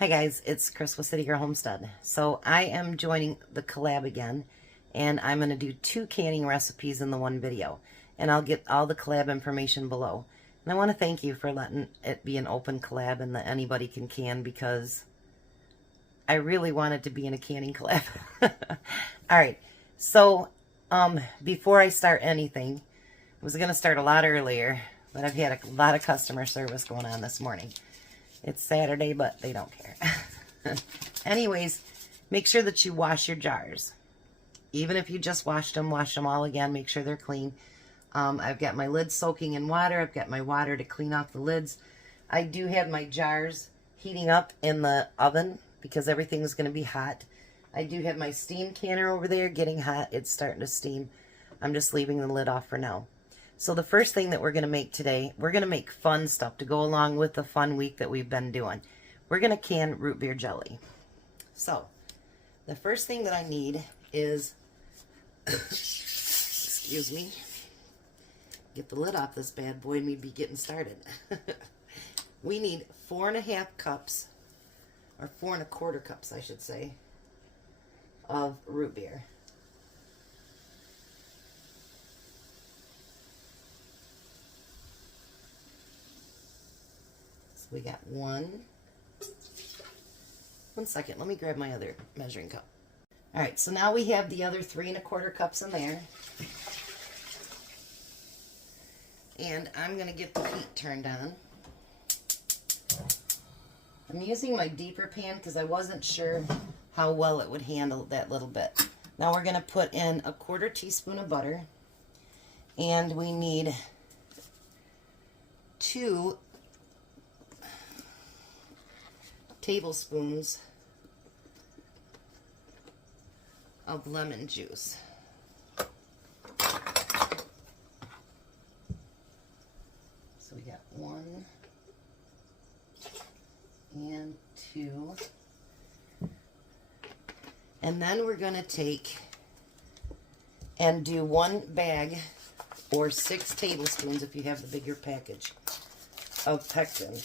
Hi guys, it's Chris with City Girl Homestead. So I am joining the collab again, and I'm going to do 2 canning recipes in the one video. And I'll get all the collab information below. And I want to thank you for letting it be an open collab and that anybody can can, because I really want it to be in a canning collab. Alright, so before I start anything, I was going to start a lot earlier, but I've had a lot of customer service going on this morning. It's Saturday, but they don't care. Anyways, make sure that you wash your jars. Even if you just washed them, wash them all again. Make sure they're clean. I've got my lids soaking in water. I've got my water to clean off the lids. I do have my jars heating up in the oven because everything's going to be hot. I do have my steam canner over there getting hot. It's starting to steam. I'm just leaving the lid off for now. So the first thing that we're going to make today, we're going to make fun stuff to go along with the fun week that we've been doing. We're going to can root beer jelly. So the first thing that I need is, excuse me, get the lid off this bad boy and we'd be getting started. We need 4.5 cups, or 4.25 cups I should say, of root beer. We got one second, let me grab my other measuring cup. Alright, so now we have the other 3.25 cups in there. And I'm going to get the heat turned on. I'm using my deeper pan because I wasn't sure how well it would handle that little bit. Now we're going to put in 1/4 teaspoon of butter. And we need 2 tablespoons of lemon juice. So we got 1 and 2. And then we're going to take and do 1 bag or 6 tablespoons if you have the bigger package of pectin.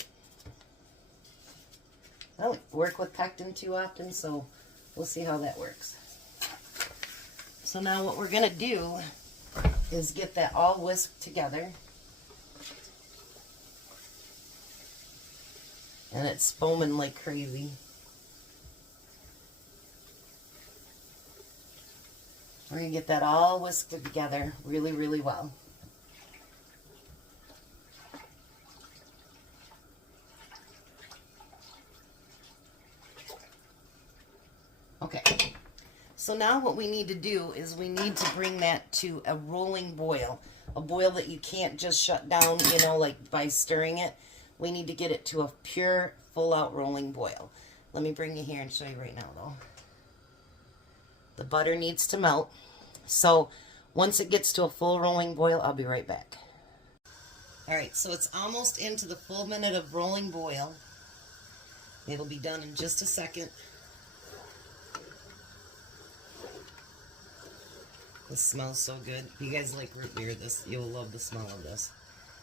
I don't work with pectin too often, so we'll see how that works. So now what we're going to do is get that all whisked together. And it's foaming like crazy. We're going to get that all whisked together really, really well. Okay, so now what we need to do is we need to bring that to a rolling boil. A boil that you can't just shut down, you know, like by stirring it. We need to get it to a pure, full-out rolling boil. Let me bring you here and show you right now, though. The butter needs to melt. So once it gets to a full rolling boil, I'll be right back. Alright, so it's almost into the full minute of rolling boil. It'll be done in just a second. This smells so good. If you guys like root beer, you'll love the smell of this.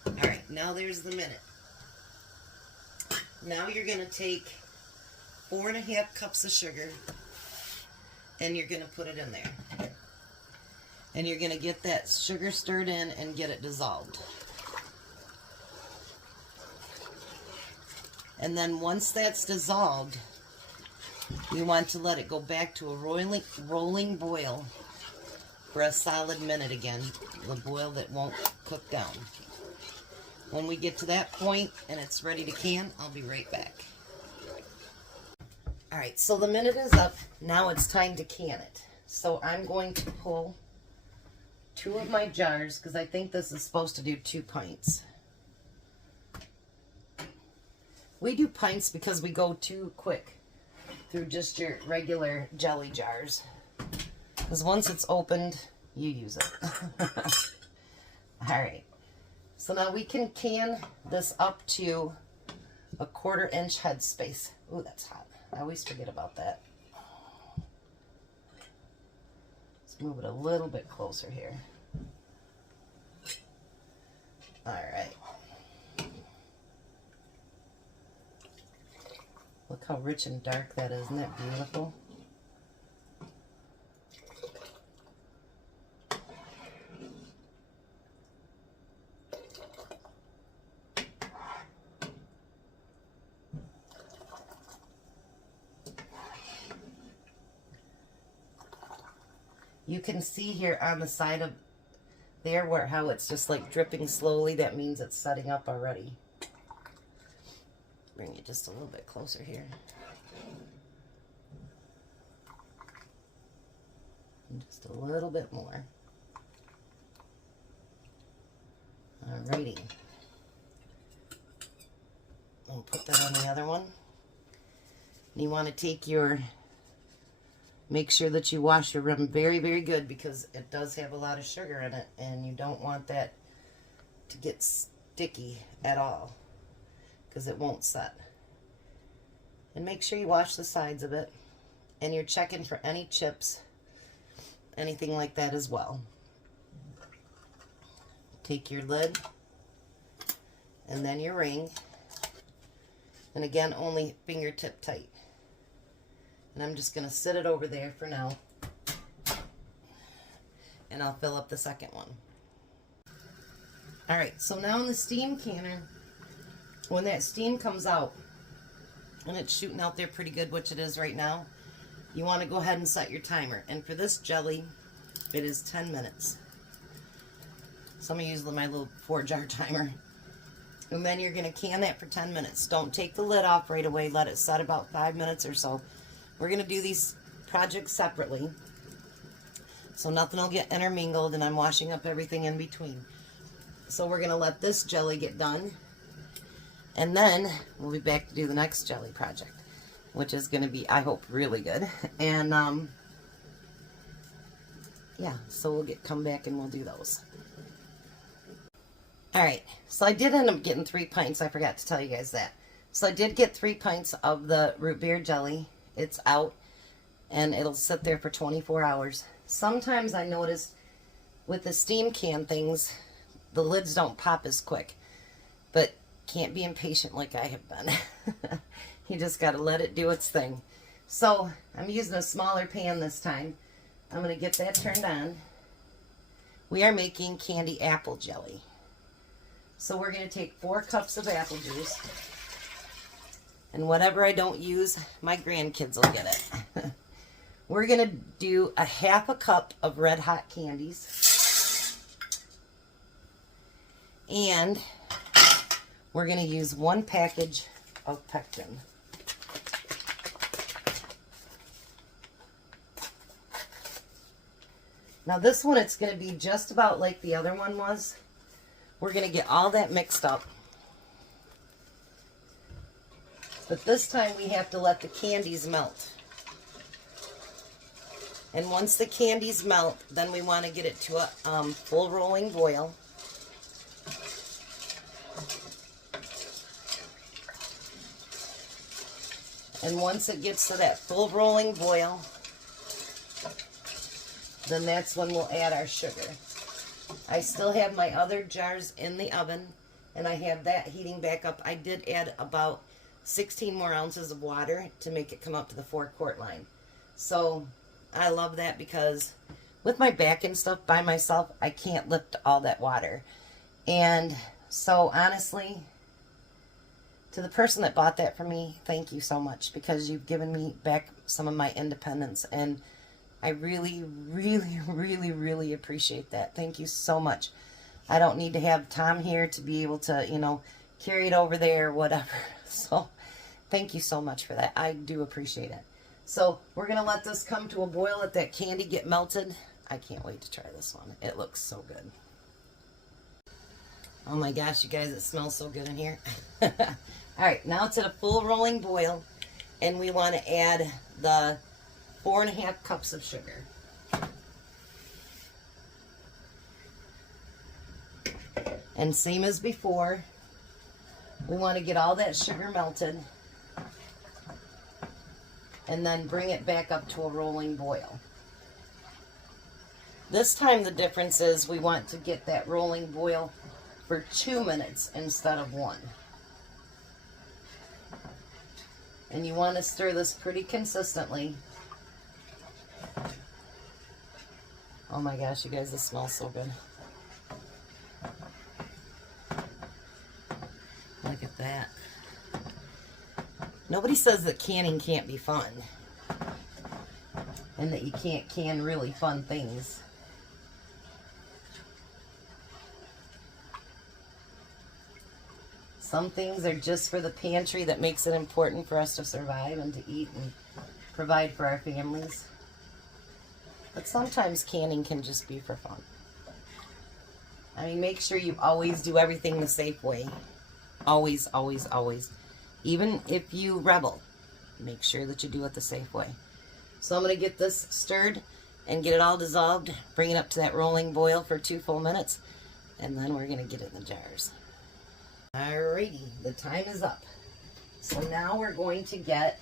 Alright, now there's the minute. Now you're going to take 4.5 cups of sugar and you're going to put it in there. And you're going to get that sugar stirred in and get it dissolved. And then once that's dissolved, you want to let it go back to a rolling boil for a solid minute again, the boil that won't cook down. When we get to that point and it's ready to can, I'll be right back. Alright, so the minute is up. Now it's time to can it. So I'm going to pull 2 of my jars because I think this is supposed to do 2 pints. We do pints because we go too quick through just your regular jelly jars. Because once it's opened, you use it. Alright. So now we can can this up to a 1/4 inch headspace. Ooh, that's hot. I always forget about that. Let's move it a little bit closer here. Alright. Look how rich and dark that is. Isn't that beautiful? You can see here on the side of there where how it's just like dripping slowly. That means it's setting up already. Bring it just a little bit closer here. And just a little bit more. Alrighty. I'll put that on the other one. And you want to take your, make sure that you wash your rim very, very good because it does have a lot of sugar in it and you don't want that to get sticky at all because it won't set. And make sure you wash the sides of it and you're checking for any chips, anything like that as well. Take your lid and then your ring, and again only fingertip tight. And I'm just going to sit it over there for now. And I'll fill up the second one. Alright, so now in the steam canner, when that steam comes out, and it's shooting out there pretty good, which it is right now, you want to go ahead and set your timer. And for this jelly, it is 10 minutes. So I'm going to use my little 4-jar timer. And then you're going to can that for 10 minutes. Don't take the lid off right away. Let it set about 5 minutes or so. We're going to do these projects separately, so nothing will get intermingled and I'm washing up everything in between. So we're going to let this jelly get done, and then we'll be back to do the next jelly project, which is going to be, I hope, really good. And yeah, so we'll come back and we'll do those. Alright, so I did end up getting 3 pints. I forgot to tell you guys that. So I did get 3 pints of the root beer jelly. It's out and it'll sit there for 24 hours. Sometimes I notice with the steam can things, the lids don't pop as quick, but can't be impatient like I have been. You just got to let it do its thing. So I'm using a smaller pan this time. I'm going to get that turned on. We are making candy apple jelly. So we're going to take 4 cups of apple juice. And whatever I don't use, my grandkids will get it. We're going to do a 1/2 cup of red hot candies. And we're going to use 1 package of pectin. Now this one, it's going to be just about like the other one was. We're going to get all that mixed up. But this time we have to let the candies melt. And once the candies melt, then we want to get it to a full rolling boil. And once it gets to that full rolling boil, then that's when we'll add our sugar. I still have my other jars in the oven, and I have that heating back up. I did add about 16 more ounces of water to make it come up to the 4-quart line. So I love that because with my back and stuff by myself, I can't lift all that water. And so honestly, to the person that bought that for me, thank you so much, because you've given me back some of my independence, and I really, really, really, really appreciate that. Thank you so much. I don't need to have Tom here to be able to, you know, carry it over there or whatever. So thank you so much for that. I do appreciate it. So we're going to let this come to a boil, let that candy get melted. I can't wait to try this one. It looks so good. Oh my gosh, you guys, it smells so good in here. Alright, now it's at a full rolling boil, and we want to add the 4.5 cups of sugar. And same as before, we want to get all that sugar melted and then bring it back up to a rolling boil. This time the difference is we want to get that rolling boil for 2 minutes instead of 1. And you want to stir this pretty consistently. Oh my gosh, you guys, this smells so good. Look at that. Nobody says that canning can't be fun. And that you can't can really fun things. Some things are just for the pantry that makes it important for us to survive and to eat and provide for our families. But sometimes canning can just be for fun. I mean, make sure you always do everything the safe way. Always, always, always. Even if you rebel, make sure that you do it the safe way. So I'm going to get this stirred and get it all dissolved, bring it up to that rolling boil for 2 full minutes, and then we're going to get it in the jars. Alrighty, the time is up. So now we're going to get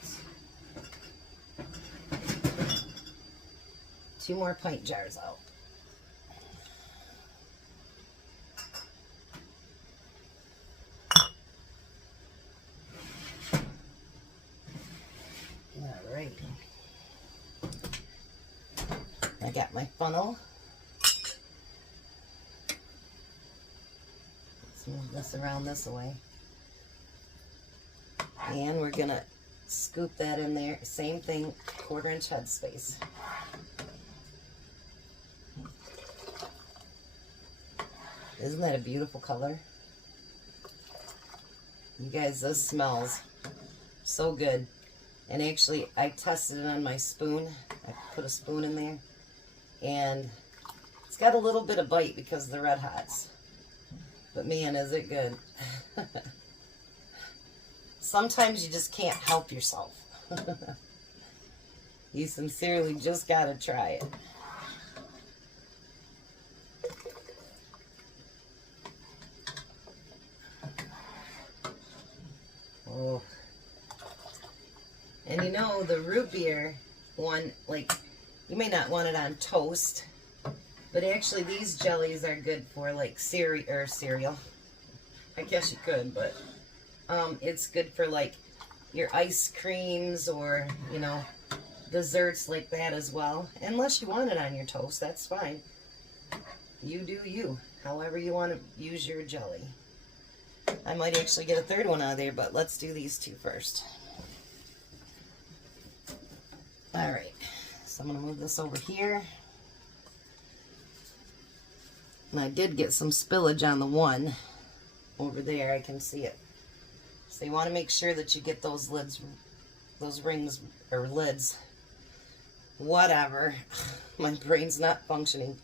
2 more pint jars out. Alright. I got my funnel. Move this around this way. And we're gonna scoop that in there. Same thing, 1/4 inch head space. Isn't that a beautiful color? You guys, this smells so good. And actually, I tested it on my spoon. I put a spoon in there. And it's got a little bit of bite because of the Red Hots. But man, is it good. Sometimes you just can't help yourself. You sincerely just gotta try it. Oh. And you know, the root beer one, like, you may not want it on toast. But actually, these jellies are good for, like, cereal. I guess you could, but it's good for, like, your ice creams or, you know, desserts like that as well. Unless you want it on your toast, that's fine. You do you, however you want to use your jelly. I might actually get a 3rd one out of there, but let's do these 2 first. All right, so I'm going to move this over here. And I did get some spillage on the one over there. I can see it. So you want to make sure that you get those lids, those rings, or lids. Whatever. My brain's not functioning.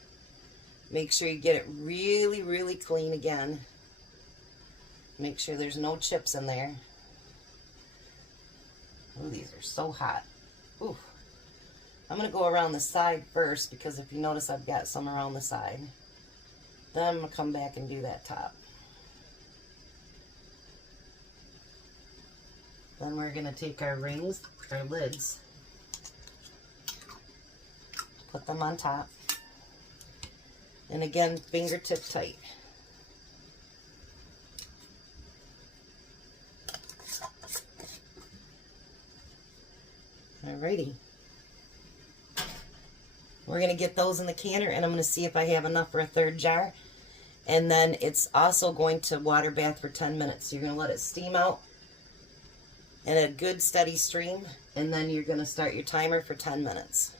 Make sure you get it really, really clean again. Make sure there's no chips in there. Oh, these are so hot. Ooh. I'm going to go around the side first because if you notice I've got some around the side. Then I'm going to come back and do that top. Then we're going to take our rings, our lids, put them on top. And again, fingertip tight. Alrighty. We're going to get those in the canner, and I'm going to see if I have enough for a 3rd jar. And then it's also going to water bath for 10 minutes. So you're going to let it steam out in a good steady stream, and then you're going to start your timer for 10 minutes.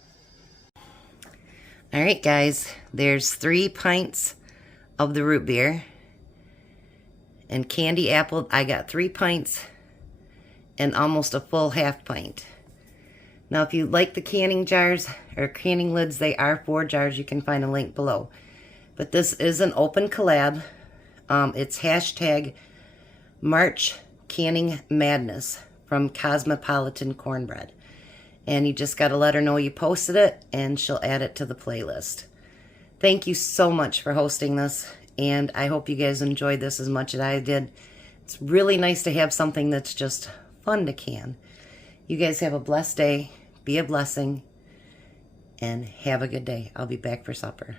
All right, guys, there's 3 pints of the root beer. And candy apple, I got 3 pints and almost a full half pint. Now, if you like the canning jars or canning lids, they are 4 jars. You can find a link below. But this is an open collab. It's hashtag March Canning Madness from Cosmopolitan Cornbread. And you just got to let her know you posted it, and she'll add it to the playlist. Thank you so much for hosting this, and I hope you guys enjoyed this as much as I did. It's really nice to have something that's just fun to can. You guys have a blessed day, be a blessing, and have a good day. I'll be back for supper.